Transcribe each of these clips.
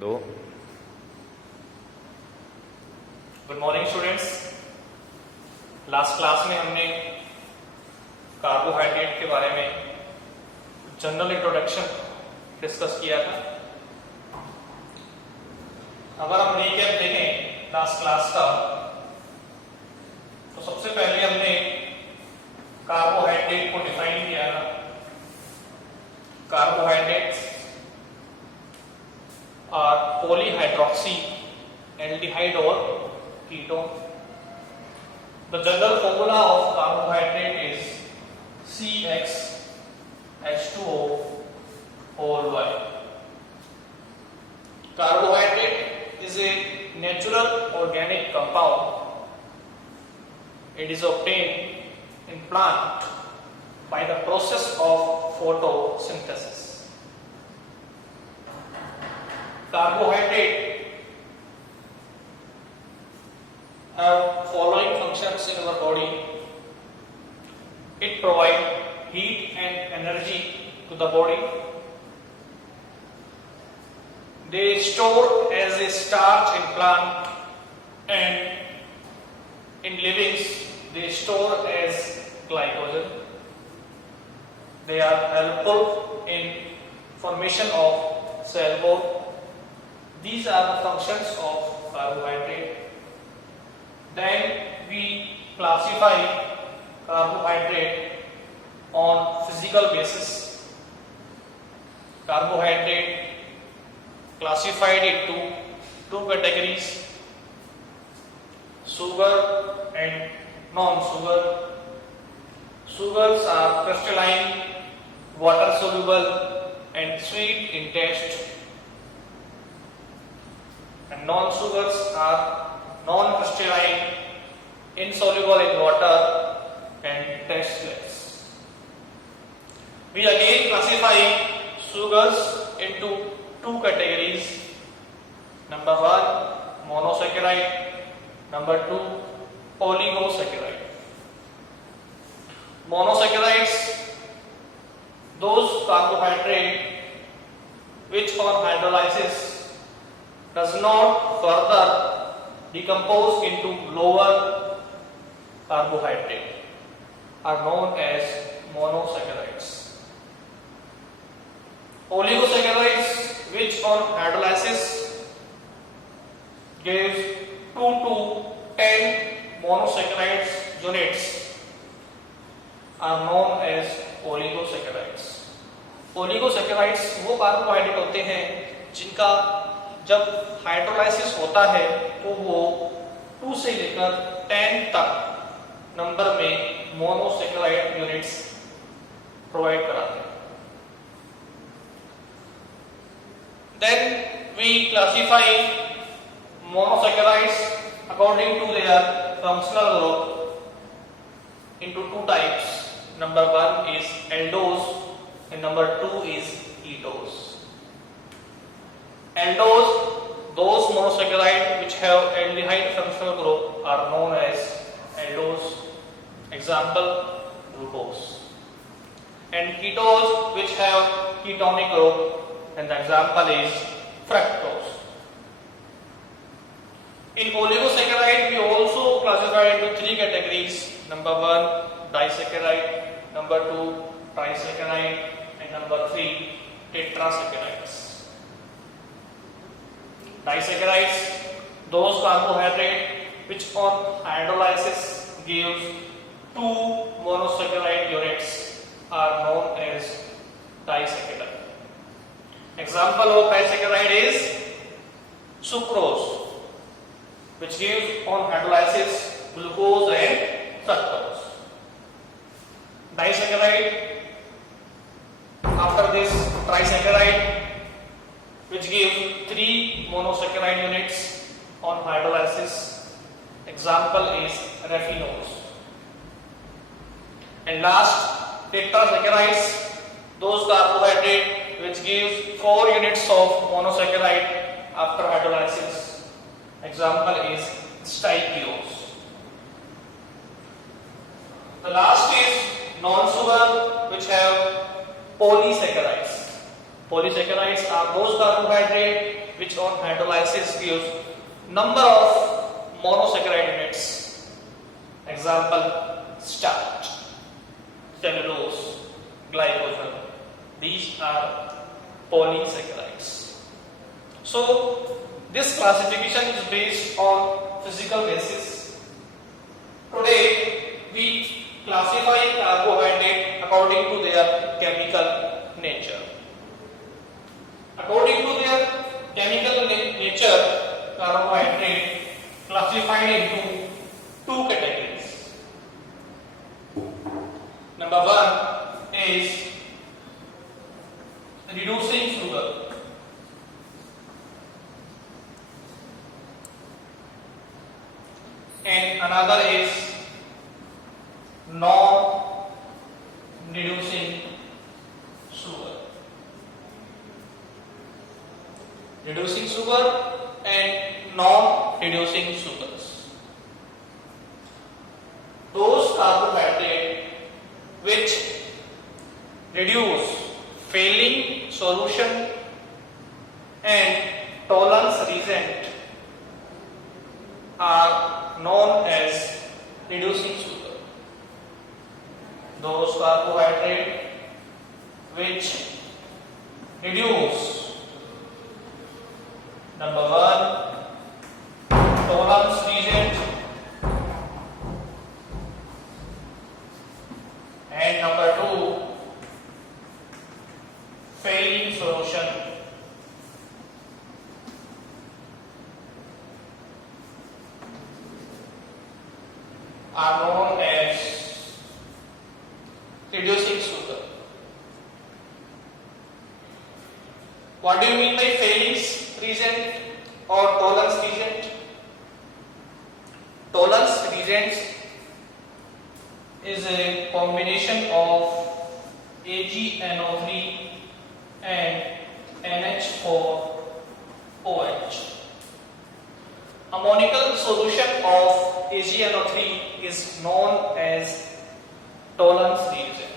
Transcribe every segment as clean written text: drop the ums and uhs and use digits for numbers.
दो। Good morning students. Last class में हमने कार्बोहाइड्रेट के बारे में जनरल इंट्रोडक्शन डिस्कस किया था। अगर हम रीकैप देखें लास्ट क्लास का, तो सबसे पहले हमने कार्बोहाइड्रेट को डिफाइन किया था। कार्बोहाइड्रेट्स आर पॉलीहाइड्रोक्सी एल्डिहाइड और ketone. The general formula of carbohydrate is CxH2O whole y. Carbohydrate is a natural organic compound. It is obtained in plant by the process of photosynthesis. Carbohydrate have following functions in our body. It provides heat and energy to the body. They store as a starch in plant, and in livings they store as glycogen. They are helpful in formation of cell wall. These are the functions of carbohydrate. Then we classify carbohydrate on physical basis. Carbohydrate classified into two categories: sugar and non-sugar. Sugars are crystalline, water soluble and sweet in taste, and non-sugars are non-crystalline, insoluble in water and tasteless. We again classify sugars into two categories. Number 1, monosaccharide. Number 2, oligosaccharide. Monosaccharides, those carbohydrate which on hydrolysis does not further decompose into lower carbohydrate are known as monosaccharides. Oligosaccharides which on hydrolysis gives 2 to 10 monosaccharides units are known as oligosaccharides. Oligosaccharides वो carbohydrate होते हैं जिनका जब hydrolysis होता है तो वो 2 से लेकर 10 तक नंबर में मोनोसैकेराइड यूनिट्स प्रोवाइड कराते हैं. Then we classify monosaccharides according to their functional group into two types. Number 1 is aldose and number 2 is ketose. Aldose, those monosaccharides which have aldehyde functional group are known as aldose. Example, glucose. And ketose which have ketonic group, and the example is fructose. In oligosaccharide we also classify into 3 categories. Number 1, disaccharide. Number 2, trisaccharide. And number 3, tetrasaccharides. Disaccharides, those carbohydrate which on hydrolysis gives 2 monosaccharide units are known as disaccharide. Example of disaccharide is sucrose, which gives on hydrolysis glucose and fructose. Disaccharide, after this trisaccharide, which gives 3 monosaccharide units on hydrolysis. Example is raffinose. And last, tetrasaccharides, those carbohydrate which gives 4 units of monosaccharide after hydrolysis. Example is stevia. The last is non-sugar which have polysaccharides. Polysaccharides are those carbohydrates which on hydrolysis gives number of monosaccharide units. Example: starch, cellulose, glycogen. These are polysaccharides. So this classification is based on physical basis. Today we classify carbohydrate according to their chemical nature. According to their chemical nature, carbohydrate classified into two categories. Number one is reducing sugar. And another is non-reducing sugar. Reducing sugar and non-reducing sugars. Those carbohydrates which reduce failing solution and tolerance reagent are known as reducing sugar. Those carbohydrates which reduce, number one, tolerance reagent, and number two, failing solution. Are known as reducing sugar. What do you mean by failing reagent or tolerance reagent? Tolerance reagent is a combination of AgNO3 and NH4OH. Ammonical solution of AgNO3 is known as tolerance reagent.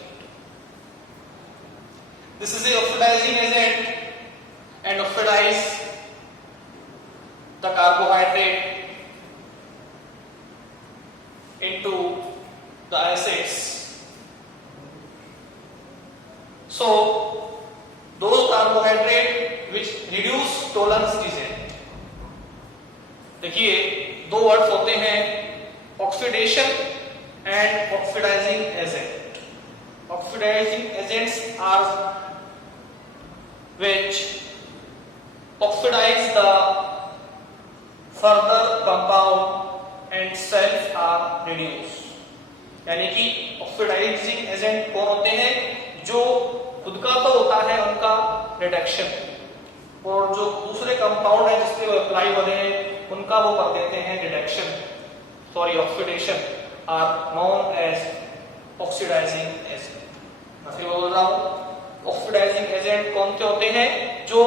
This is a oxidizing agent and oxidize the carbohydrate into the acids. So those carbohydrate which reduce tolerance reagent, देखिए दो words होते हैं oxidation and oxidizing agent. Oxidizing agents are which oxidize the further compound and cells are reduced. यानी कि oxidising agent कौन होते हैं? जो खुद का तो होता है उनका रिडक्शन, और जो दूसरे कंपाउंड है जिसके वो अप्लाई हो रहे हैं उनका वो कर देते हैं reduction, sorry oxidation, are known as oxidizing agent. मैं फिर बोल रहा हूं, ऑक्सीडाइजिंग एजेंट कौन से होते हैं? जो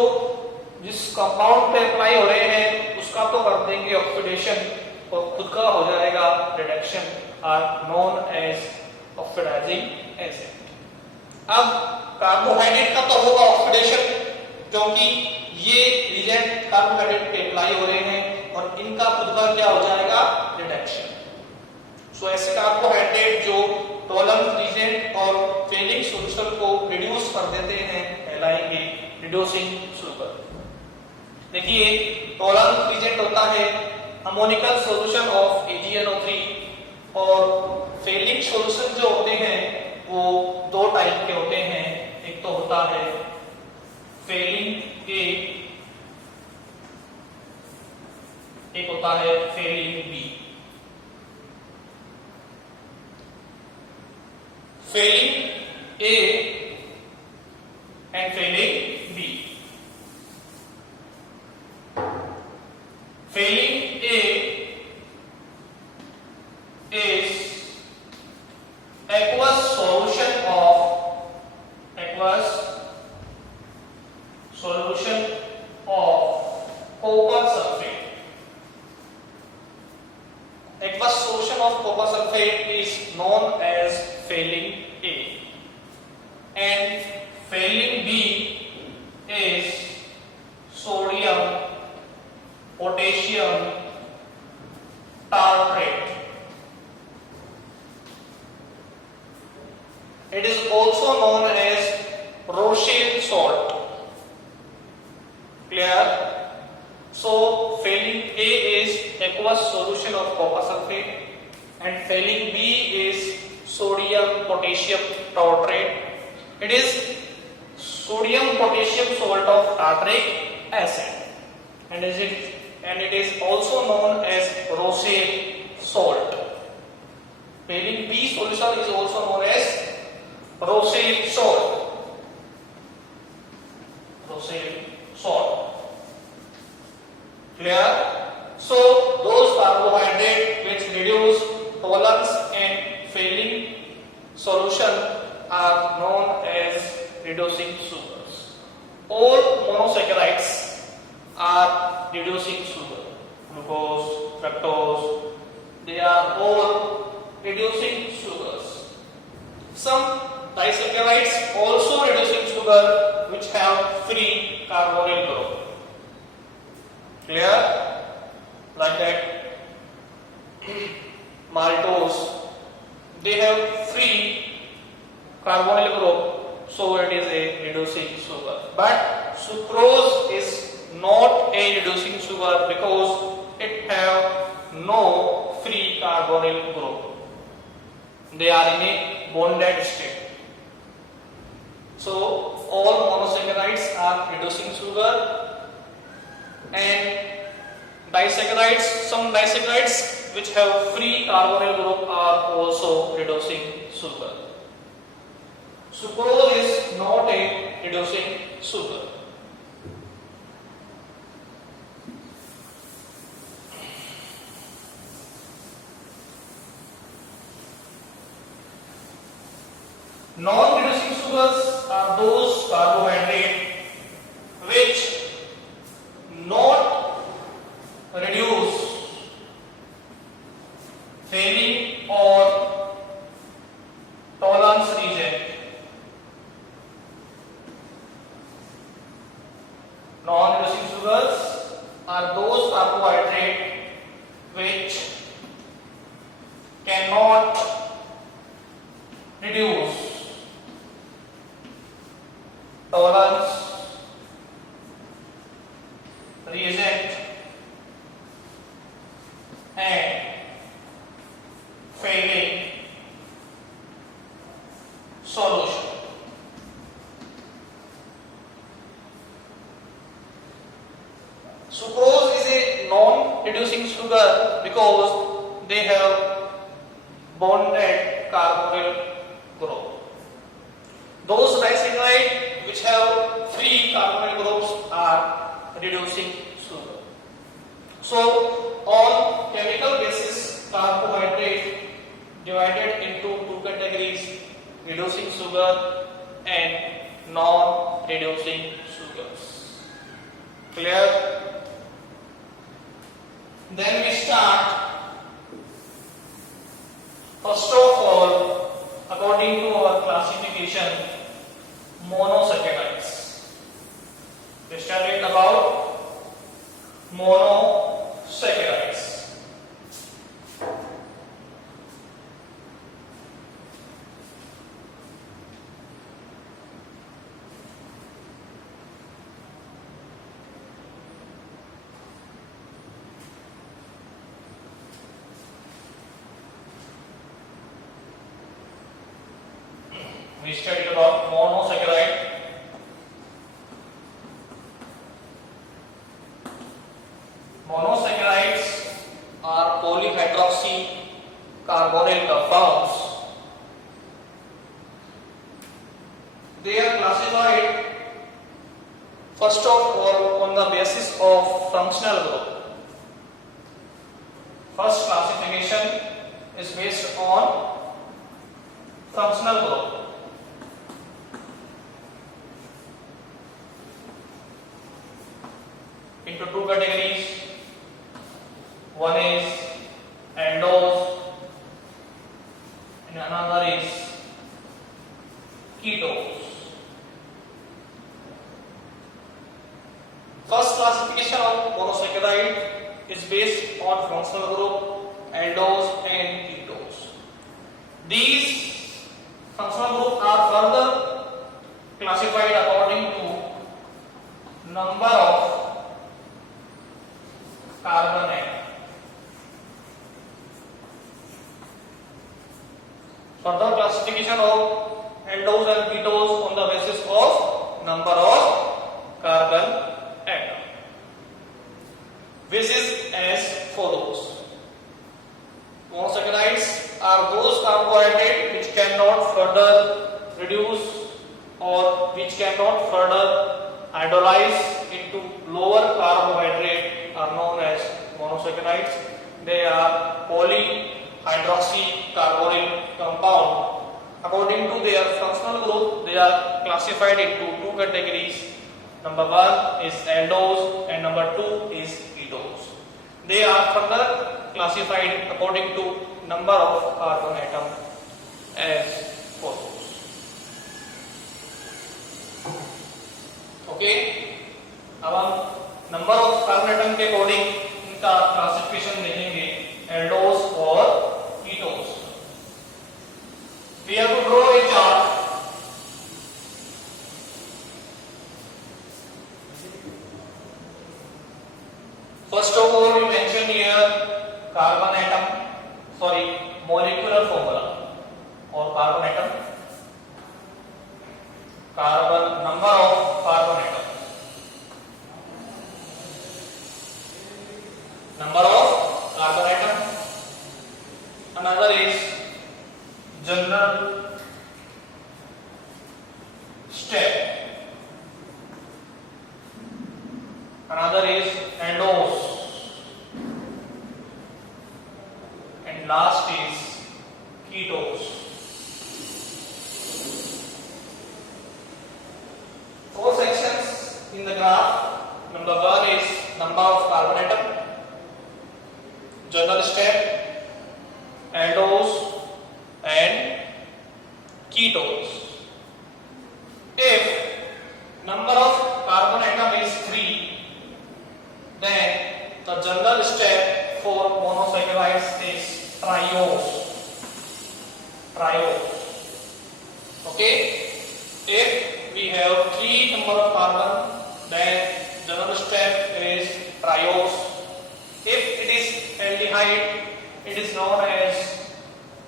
जिस कंपाउंड पे अप्लाई हो रहे हैं उसका तो कर देंगे ऑक्सीडेशन और खुद का हो जाएगा reduction, are known as oxidizing agent. अब कार्बोहाइड्रेट का तो होगा ऑक्सीडेशन, क्योंकि ये रिएजेंट कार्बोहाइड्रेट पे अप्लाई हो रहे हैं और इनका खुद का क्या हो जाएगा? रिडक्शन. सो ऐसे कार्बोहाइड्रेट जो टॉलरेंस रिएजेंट और फेलिंग सॉल्यूशन को रिड्यूस कर देते हैं कहलाएंगे रिड्यूसिंग सुगर. देखिए टॉलरेंस रिएजेंट होता है अमोनिकल सॉल्यूशन ऑफ AgNO3 और फेलिंग सॉल्यूशन जो होते हैं वो दो टाइप के होते हैं. एक तो होता है फेलिंग A, एक होता है Fehling B. Failing A and failing B. Failing A is aqueous solution of copper sulfate. Aqueous solution of copper sulfate is known as failing A, and failing B is sodium potassium tartrate. It is also known as Rochelle salt. Clear? So failing A is aqueous solution of copper sulfate and failing B is sodium potassium tartrate. It is sodium potassium salt of tartaric acid and it is also known as Rochelle salt. Failing B solution is also known as Rochelle salt. Rochelle salt. Clear? So those carbohydrates which reduce tolerance and failing solution are known as reducing sugars. All monosaccharides are reducing sugar. Glucose, fructose, they are all reducing sugars. Some disaccharides also reducing sugar which have free carbonyl group. Clear? Like that maltose, they have free carbonyl group, so it is a reducing sugar. But sucrose is not a reducing sugar because it have no free carbonyl group. They are in a bonded state. So all monosaccharides are reducing sugar and disaccharides, some disaccharides which have free carbonyl group are also reducing sugar. Sucrose is not a reducing sugar. Non-reducing sugars are those carbohydrates which not reduce failing or tolerance region. Non-reducing sugars are those carbohydrates which cannot reduce tolerance reagent and failing solution. Sucrose is a non-reducing sugar because they have bonded carbonyl group. Those disaccharides which have free carbonyl groups are reducing sugar. So on chemical basis, carbohydrate divided into two categories: reducing sugar and non-reducing sugars. Clear? Then we start. First of all, according to our classification, monosaccharides. We studied about monosaccharides. We studied about monosaccharide. Monosaccharides are polyhydroxy carbonyl compounds. They are classified first of all on the basis of functional group. First classification is based on functional group. Into two categories. One is aldose and another is ketones. First classification of monosaccharide is based on functional group, aldose and ketones. These functional groups are further classified according to number of carbon atom. Further classification of aldose and ketones on the basis of number of carbon atom. This is as follows. Monosaccharides are those carbohydrates which cannot further reduce or which cannot further hydrolyze into lower carbohydrate are known as monosaccharides. They are polyhydroxycarbonyl compound. According to their functional group, they are classified into two categories. Number one is aldose and number two is ketones. They are further classified according to number of carbon atom as follows. Okay, अब हम number of carbon atom के according इनका classification देखेंगे aldose और ketones. We have to draw a chart. First of all, we mention here carbon atom, molecular formula or carbon atom, number of carbon atom, number of carbon atom. Another is general step. Another is aldose. And last is ketones. Four sections in the graph. Number one is number of carbon atom, general step, aldose and ketones. If number of carbon atom is 3, then the general step for monosaccharides is triose. Okay, if we have 3 number of carbon, then general step is triose. If it is aldehyde, it is known as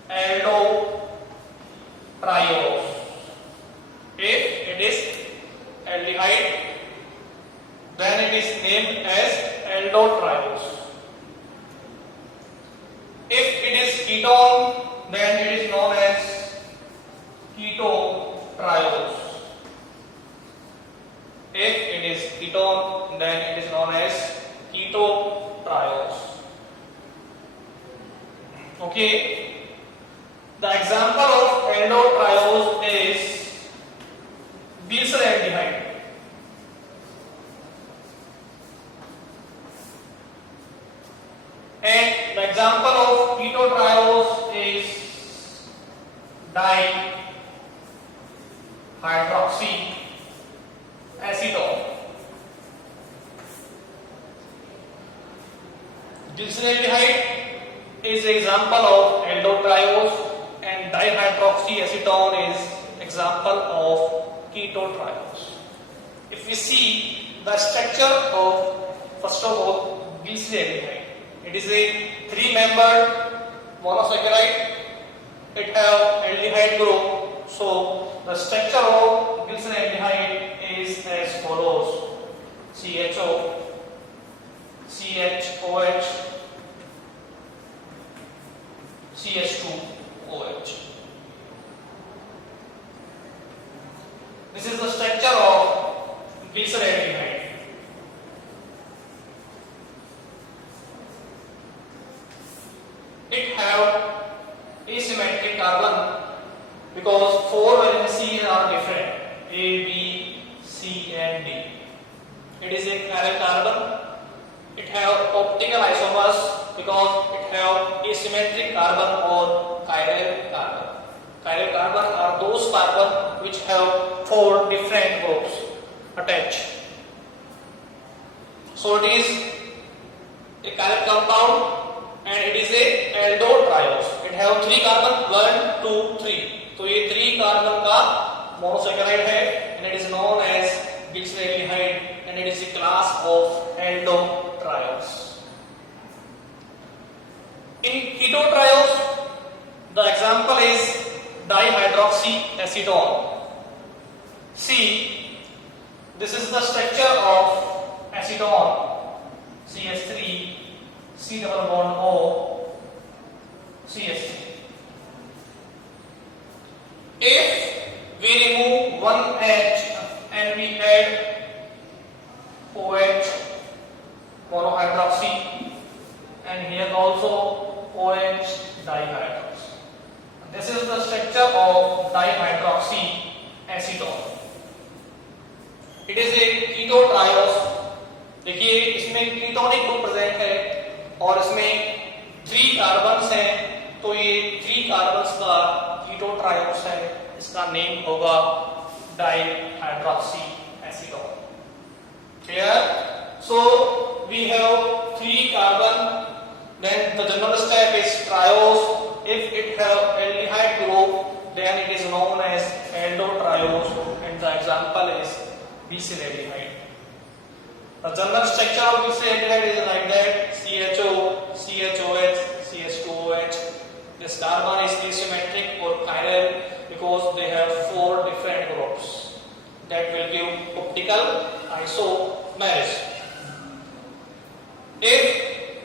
aldotriose. If it is aldehyde, then it is named as aldotriose. If it is ketone, then it is known as ketotriose. If it is ketone, then it is known as ketotriose. Okay. The example of aldotriose is glyceraldehyde. And the example of ketotriose is dihydroxyacetone. Glyceraldehyde is an example of aldotriose and dihydroxyacetone is example of ketotriose. If we see the structure of, first of all, glyceraldehyde, it is a 3-membered monosaccharide. It have aldehyde group. So the structure of glyceraldehyde is as follows: CHO, CHOH, CH2OH. This is the structure of glyceraldehyde. It have asymmetric carbon because 4 valencies are different, A, B, C and D. It is a chiral carbon. It have optical isomers because it have asymmetric carbon or chiral carbon. Chiral carbon are those carbon which have 4 different groups attached. So it is a chiral compound, and it is a aldotriose. It have 3 carbon, 1 2 3. तो ये 3 carbon का monosaccharide है, and it is known as glyceraldehyde, and it is a class of aldotriose. In ketotriose, the example is dihydroxyacetone. See, this is the structure of acetone, CH3, C double bond O, CH3. If we remove one H and we add OH, monohydroxy, and here also OH dihydroxy. This is the structure of dihydroxyacetone. It is a ketotriose. देखिए इसमें ketonic group present है और इसमें 3 carbons हैं, तो ये 3 carbons का कीटोट्रायोस है. इसका नेम होगा dihydroxyacetone. Clear? So we have 3 carbon. Then the general step is triose. If it have aldehyde group, then it is known as aldotriose, and the example is benzaldehyde. The general structure of benzaldehyde is like that: CHO, CHOH, CH2OH. This carbon is asymmetric or chiral because they have 4 different groups that will give optical isomerism. If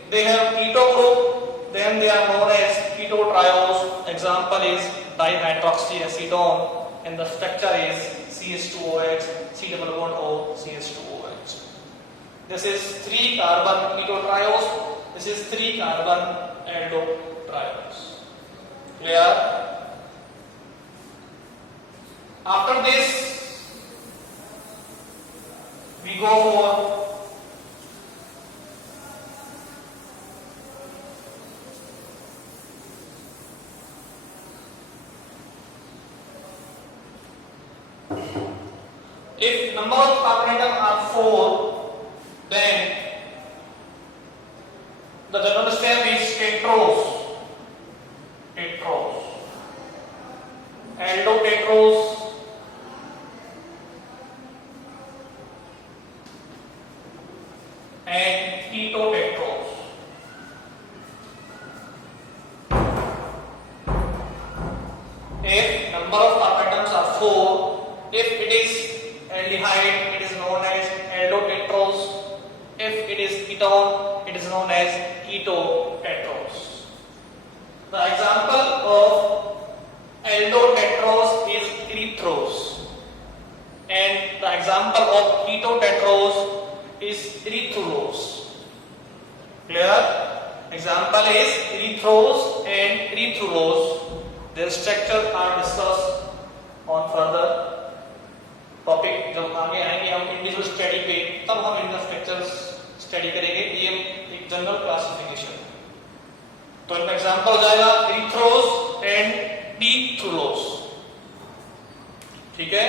they have keto group, then they are known as ketotriose. Example is dihydroxyacetone, and the structure is CH2OH, C double bond O, CH2OH. This is 3 carbon ketotriose. This is 3 carbon aldotriose. Clear? After this, we go for if number of carbon atoms are 4, then the general step is tetrose. Tetrose, aldotetrose, and ketotetrose. If number of carbon atoms are 4, if it is aldehyde, it is known as aldotetrose. If it is ketone, it is known as ketotetrose. The example of aldotetrose is erythrose, and the example of ketotetrose is erythrulose. Clear? Example is erythrose and erythrulose. Their structures are discussed on further topic. जब आगे आएंगे हम individual study पे, तब हम इनका structures study करेंगे. ये एक जनरल क्लासिफिकेशन. तो इनका एग्जांपल हो जाएगा erythrose and dethrulose. ठीक है?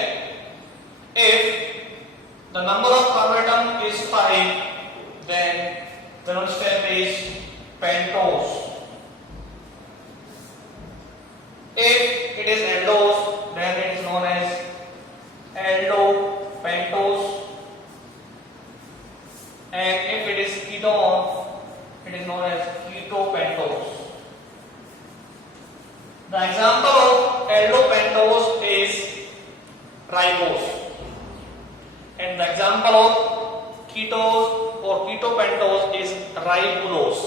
If the number of carbon atom is 5, then the next step is pentose. If it is aldose, then it is known as aldopentose, and if it is ketone, it is known as ketopentose. The example of aldopentose is ribose, and the example of ketose or ketopentose is ribulose.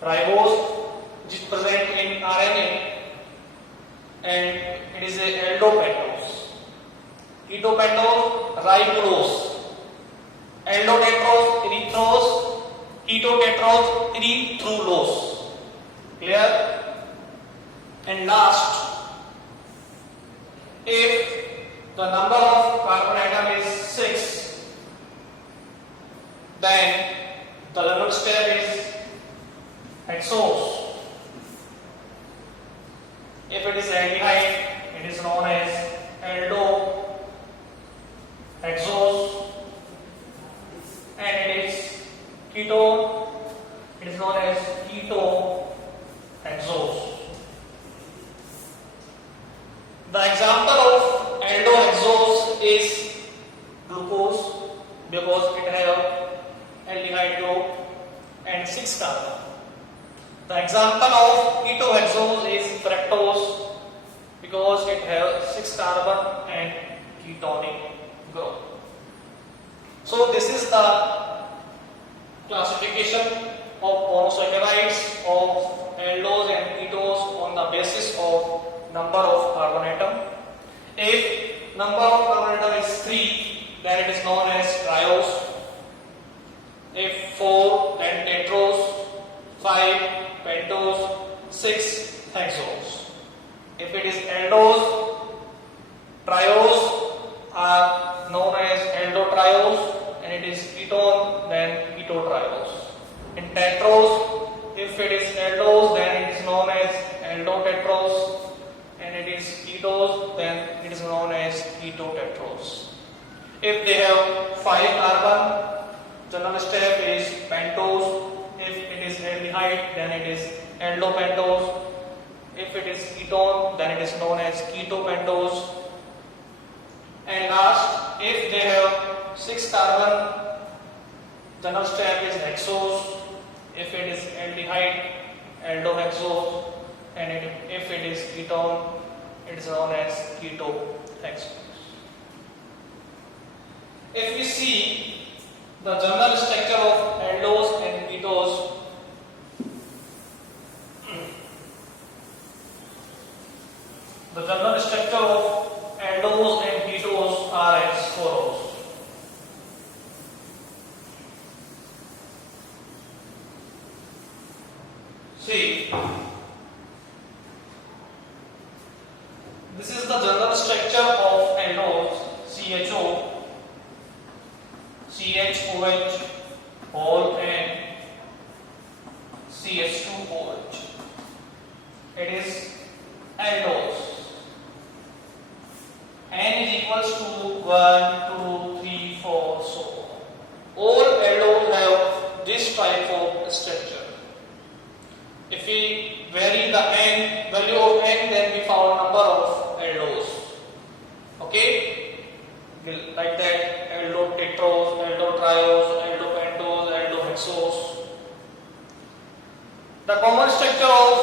Ribose is present in RNA, and it is a aldopentose. Ketopentose, ribulose. Aldotetrose, erythrose. Ketotetrose, erythrulose. Clear? And last, if the number of carbon atom is 6, then the level step is hexose. If it is aldehyde, it is known as aldohexose, and it is ketone, It is known as ketohexose. The example of aldohexose is glucose because it have aldehyde group and 6 carbon. The example of ketohexose is fructose because it have 6 carbon and ketonic group. So this is the classification of monosaccharides of aldose and ketose on the basis of number of carbon atom. If number of carbon atom is 3, then it is known as triose. If 4, then tetrose. 5, pentose. 6, hexose. If it is aldose, triose are known as aldotriose, and it is ketone, then ketotriose. In tetrose, if it is aldose, then it is known as aldotetrose, and it is ketose, then it is known as ketotetrose. If they have 5 carbon, general step is pentose. If it is aldehyde, then it is aldopentose. If it is ketone, then it is known as ketopentose. And last, if they have 6 carbon, general step is hexose. If it is aldehyde, aldohexose, and if it is ketone, it is known as ketohexose. If we see the general structure of aldose and ketose, the general structure of aldose and ketose are as follows. See, this is the general structure of aldose: CHO, CHOH, whole N, CH2OH. It is aldose. N is equals to 1, 2, 3, 4, so on. All aldones have this type of structure. If we vary the n value of n, then we found number of aldose. Okay, like that: aldotetrose, aldotriose, aldopentose, aldohexose. The common structure of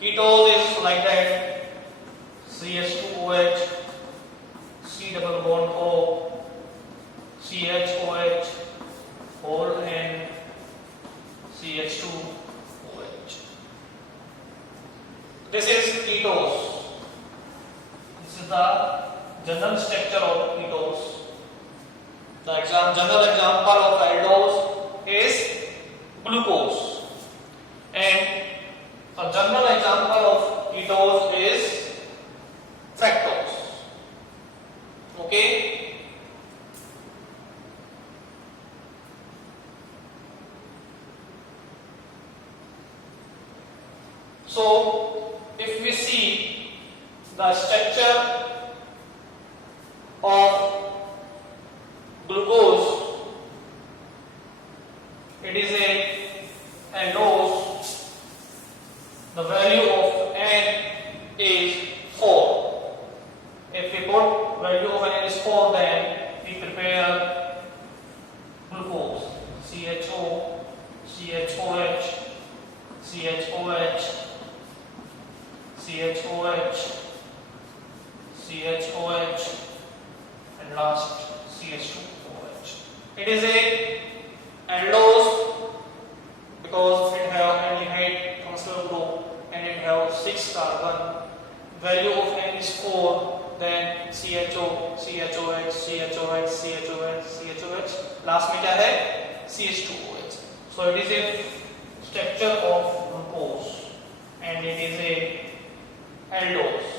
ketose is like that: CH2OH, C double bond O, CHOH, whole N, CH2OH. This is ketose. This is the general structure of ketose. The general example of aldose is glucose, and a general example of ketose is fructose. Okay. So, if we see the structure of glucose, it is a aldose. The value of N is 4. If we put value of N is 4, then we prepare glucose: CHO, CHOH, CHOH, CHOH, CHOH, and last CH2OH. It is a aldose because it have aldehyde functional group and it have 6 carbon. Value of N is 4. Then CHO, CHOH, CHOH, CHOH, CHOH. Last में क्या है? CH2OH. So it is a structure of glucose and it is a aldose.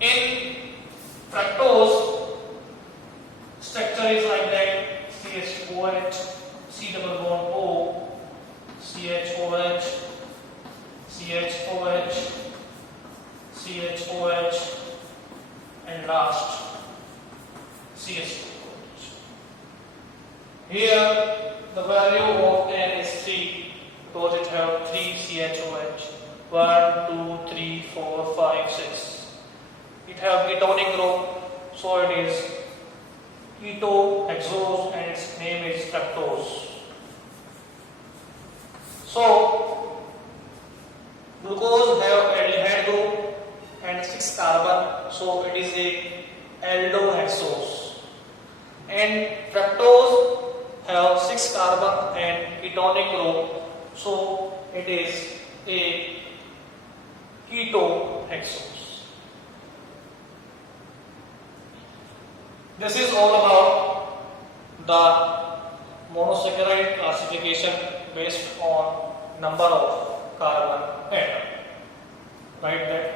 In fructose, structure is like that: CH2OH, C double bond O, CHOH, CHOH, CHOH, and last CH2OH. Here the value of N is 3 because it have 3 CHOH. 1, 2, 3, 4, 5, 6. It have ketonic group, so it is ketohexose and its name is fructose. So glucose have aldehyde group and 6 carbon, so it is a aldohexose. And fructose have 6 carbon and ketonic group, so it is a ketohexose. This is all about the monosaccharide classification based on number of carbon atom. Right there.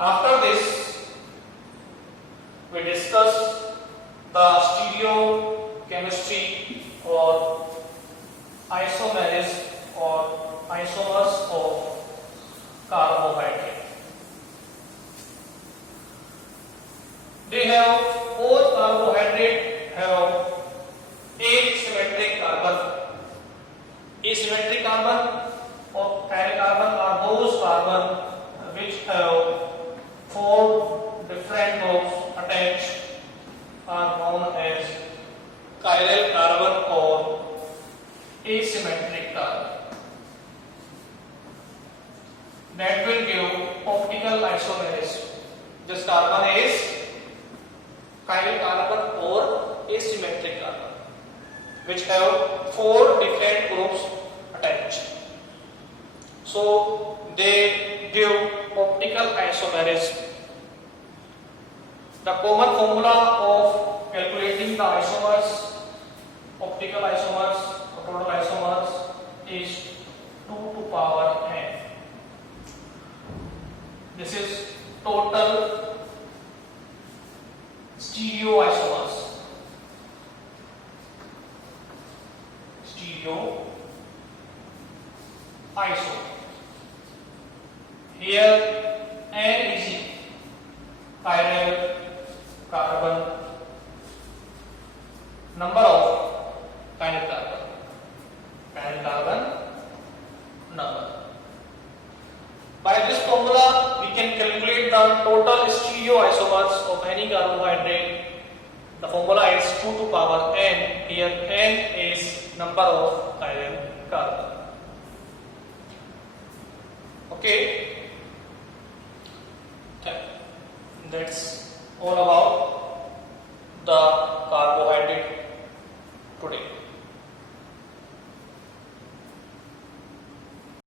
After this, we discuss the stereochemistry or isomerism or isomers of carbohydrate. They have all carbohydrate have asymmetric carbon. Asymmetric carbon or chiral carbon are those carbon which have 4 different groups attached, are known as chiral carbon or asymmetric carbon. That will give optical isomerism. This carbon is chiral carbon or asymmetric carbon, which have 4 different groups attached. So they give optical isomerism. The common formula of calculating the isomers, optical isomers or total isomers is 2 to power n. This is total stereoisomers. Stereoisomers. Here N is chiral carbon, number of chiral carbon number. By this formula, we can calculate the total stereoisomers of any carbohydrate. The formula is 2 to power n. Here n is number of chiral carbon. Okay. That's all about the carbohydrate today.